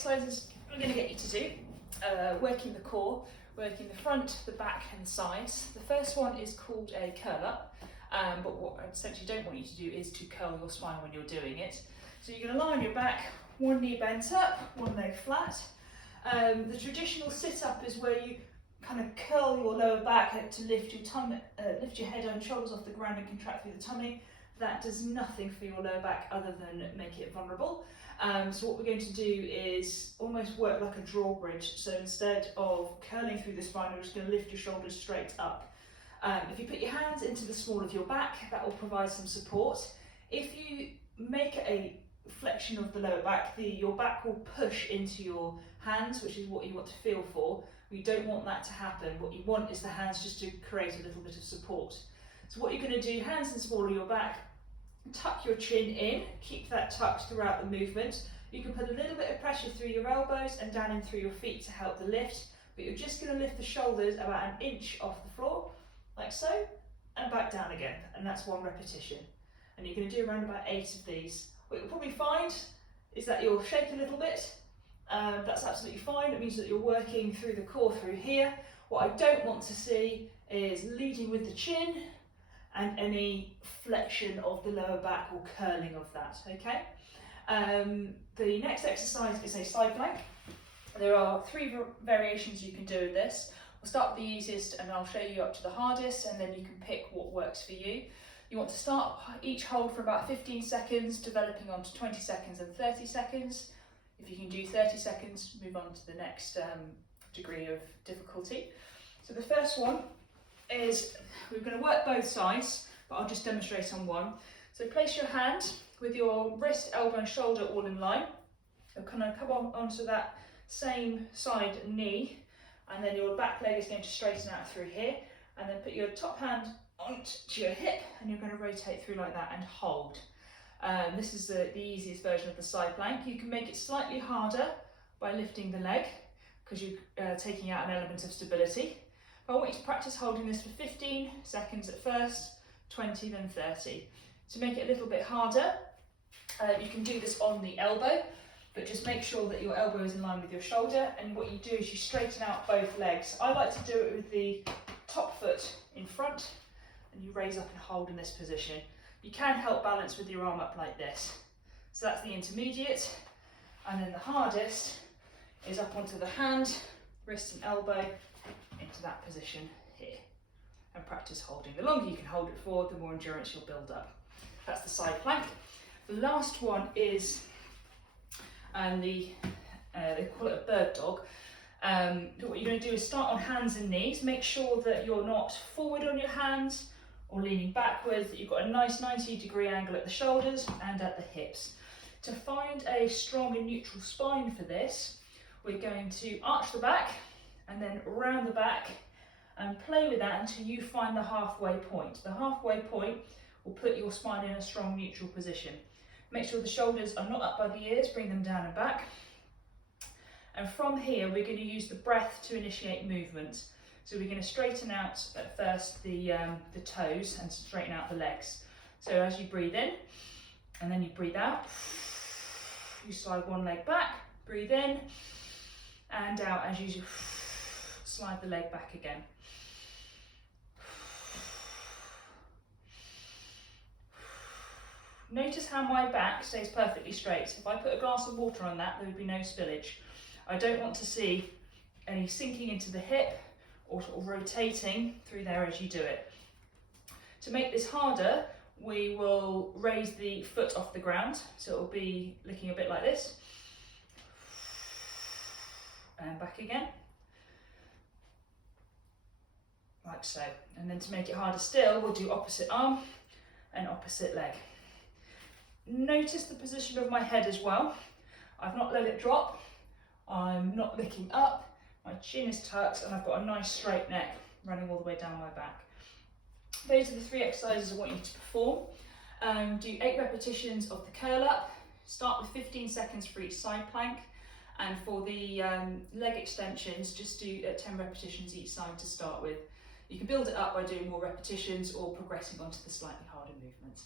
exercises I'm going to get you to do, working the core, working the front, the back and the sides. The first one is called a curl up, but what I essentially don't want you to do is to curl your spine when you're doing it. So you're going to lie on your back, one knee bent up, one leg flat. The traditional sit-up is where you kind of curl your lower back to lift your tummy, lift your head and shoulders off the ground and contract through the tummy. That does nothing for your lower back other than make it vulnerable. So what we're going to do is almost work like a drawbridge. So instead of curling through the spine, we're just going to lift your shoulders straight up. If you put your hands into the small of your back, that will provide some support. If you make a flexion of the lower back, your back will push into your hands, which is what you want to feel for. We don't want that to happen. What you want is the hands just to create a little bit of support. So what you're going to do, hands in the small of your back, tuck your chin in, keep that tucked throughout the movement. You can put a little bit of pressure through your elbows and down in through your feet to help the lift, but you're just going to lift the shoulders about an inch off the floor, like so, and back down again, and that's one repetition. And you're going to do around about 8 of these. What you'll probably find is that you'll shake a little bit. That's absolutely fine. It means that you're working through the core through here. What I don't want to see is leading with the chin and any flexion of the lower back or curling of that, okay? The next exercise is a side plank. There are 3 variations you can do with this. We'll start with the easiest and I'll show you up to the hardest, and then you can pick what works for you. You want to start each hold for about 15 seconds, developing onto 20 seconds and 30 seconds. If you can do 30 seconds, move on to the next degree of difficulty. So the first one is, we're going to work both sides, but I'll just demonstrate on one. So place your hand with your wrist, elbow and shoulder all in line. You'll kind of come onto that same side knee, and then your back leg is going to straighten out through here, and then put your top hand onto your hip and you're going to rotate through like that and hold. This is the easiest version of the side plank. You can make it slightly harder by lifting the leg because you're taking out an element of stability. But I want you to practice holding this for 15 seconds at first, 20, then 30. To make it a little bit harder, you can do this on the elbow, but just make sure that your elbow is in line with your shoulder, and what you do is you straighten out both legs. I like to do it with the top foot in front, and you raise up and hold in this position. You can help balance with your arm up like this. So that's the intermediate, and then the hardest is up onto the hand, wrist and elbow, into that position here. And practice holding. The longer you can hold it for, the more endurance you'll build up. That's the side plank. The last one is, they call it a bird dog. What you're going to do is start on hands and knees. Make sure that you're not forward on your hands or leaning backwards, that you've got a nice 90-degree angle at the shoulders and at the hips. To find a strong and neutral spine for this, we're going to arch the back and then round the back and play with that until you find the halfway point. The halfway point will put your spine in a strong neutral position. Make sure the shoulders are not up by the ears, bring them down and back. And from here, we're going to use the breath to initiate movement. So we're going to straighten out at first the toes and straighten out the legs. So as you breathe in and then you breathe out, you slide one leg back, breathe in and out as you slide the leg back again. Notice how my back stays perfectly straight. If I put a glass of water on that, there would be no spillage. I don't want to see any sinking into the hip or sort of rotating through there as you do it. To make this harder, we will raise the foot off the ground, so it will be looking a bit like this. And back again. Like so. And then to make it harder still, we'll do opposite arm and opposite leg. Notice the position of my head as well. I've not let it drop. I'm not looking up. My chin is tucked and I've got a nice straight neck running all the way down my back. Those are the 3 exercises I want you to perform. Do 8 repetitions of the curl up. Start with 15 seconds for each side plank. And for the leg extensions, just do 10 repetitions each side to start with. You can build it up by doing more repetitions or progressing onto the slightly harder movements.